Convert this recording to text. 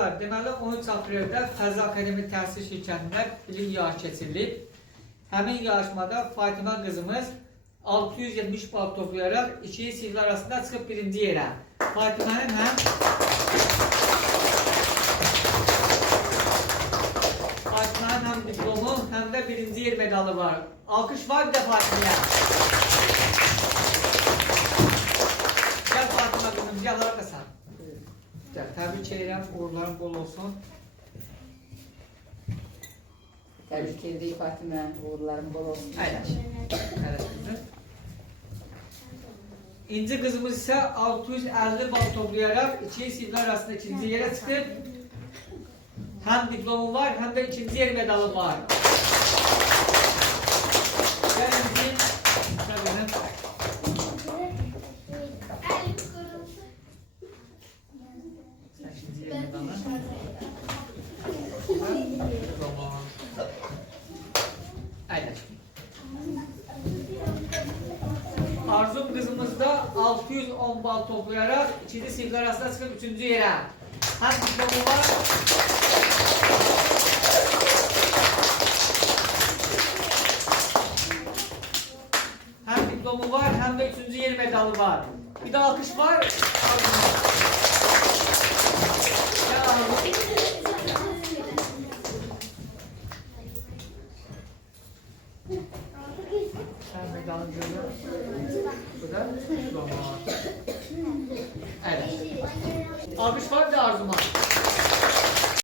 Deməli 13 apreldə Fəza Akademi Təhsil Şirkətində bilim yarışı keçirilib. Həmin yarışmada Fatimə qızımız 670 bal toplayaraq ikili siniflər arasında çıxıb birinci yerə. Fatimənin həm diplomu, həm də birinci yer medalı var. Alkış var bir də Fatiməyə. Gəl Fatimə qızım, gəl haradasan. Təbrik edirəm, uğurların bol olsun. Təbrik edirik Fatimə, uğurların bol olsun. Əyləş. İnci qızımız isə 650 bal toplayaraq ikili siniflər arasında ikinci yerə çıxıb. Həm diplomu var, həm də ikinci yer medalı var. Arzum kızımız da 610 bal toplayarak ikinci sinifler arasında çıkıp 3. yere. Hem diplomu var. Hem diplomu var hem de 3. yer medalı var. Bir de alkış var. Sen medalını görüyorsun. Bu da diploma. Evet. Alkış var da Arzuma.